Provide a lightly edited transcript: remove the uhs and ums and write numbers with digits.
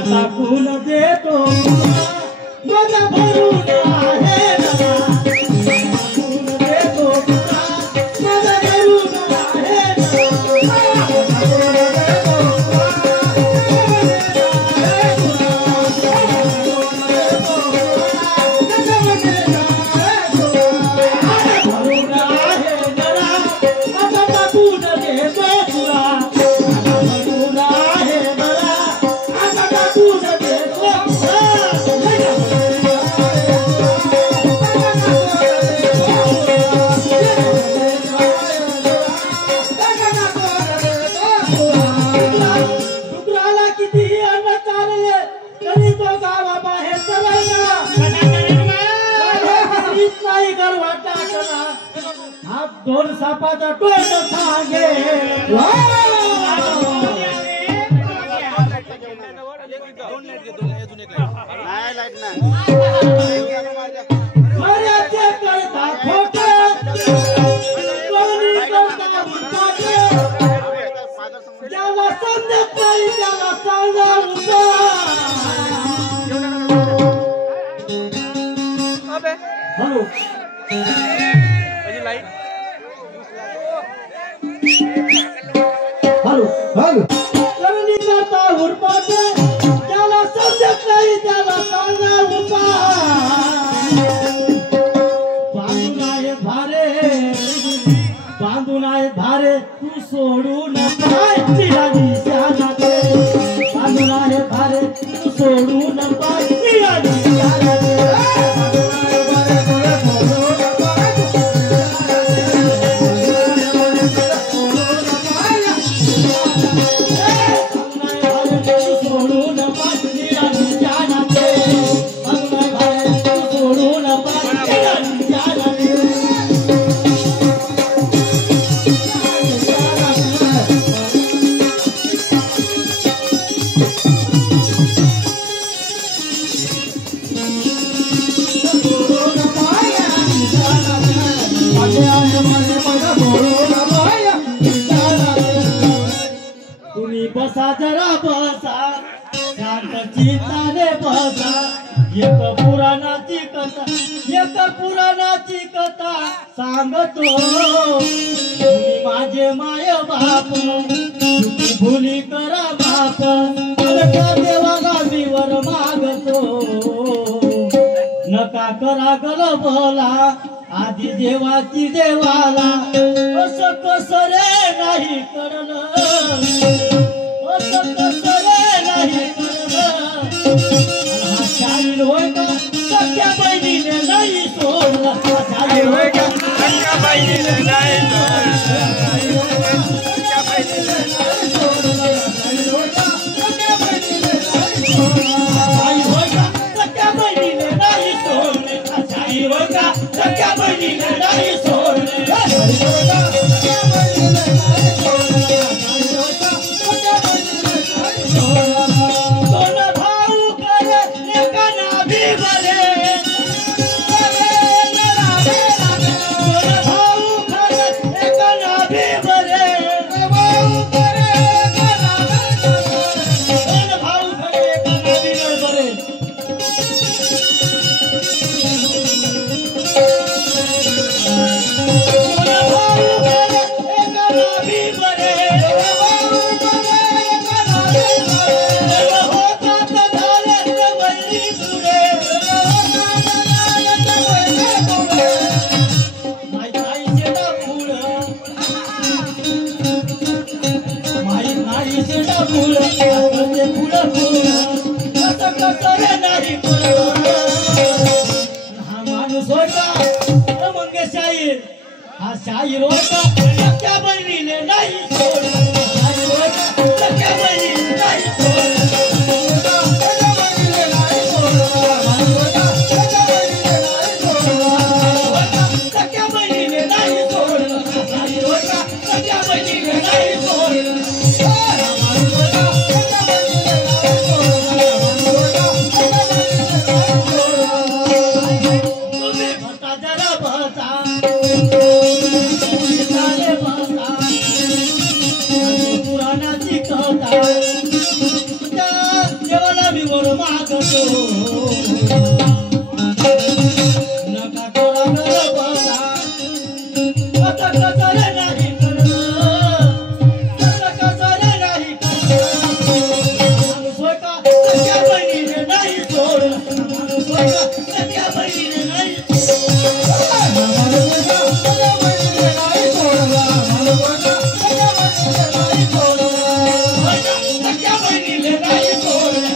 टाकून देतो मग भरून आहे नळा टाकून देतो मग भरून आहे दोन सापाचा टोळ सांगे हॅलो हॅलो हॅलो करणी करता उरपाटे त्याला समजत नाही त्याला सांगा उपाय बांधून आहे भारे तू सोडून पाय तिला निशाणा दे बांधून आहे भारे तू सोडून पाय तिला निशाणा दे तुम्ही बसा जरा बसा शांत चित्ताने बसा एक पुराणाची कथा सांगतो तुम्ही माझे माय बाप तुम्ही भुली करा बाप देवा गावीवर मागतो नका करा गल बोला आधी देवाची देवाला असं कसं रे नाही कळलं असं कसं रे नाही कळलं हा चालील होय का सख्या बहिणीने नाही सोडला चालील होय का सख्या बहिणीने नाही सोडला सख्या बहिणीने नाही सोडला चालील होय का सख्या बहिणीने नाही सोडला चालील होय का सख्या बहिणीने नाही सोडले चालील होय का सख्या बहिणीने नाही सोडले चालील होय का सख्या बहिणीने नाही सोडले चालील होय का सख्या बहिणीने नाही सोडला दोन भाऊ करे एका नाभी भरे हा शाहीर होता सख्या बहिणीने नाही सोडला शाहीर होता सख्या बहिणीने नाही सोडला सख्या बहिणीने नाही सोडला सख्या बहिणीने नाही सोडला सख्या बहिणीने नाही सोडला शाहीर होता सख्या बहिणीने नाही सोडला तुम्ही भटा जरा भटा नका करा गरबला आता कसरे नाही करणं आता कसरे नाही करणं स्वतः सख्या बहिणीने नाही सोडलं स्वतः सख्या बहिणीने नाही सख्या बहिणीने नाही सोडलं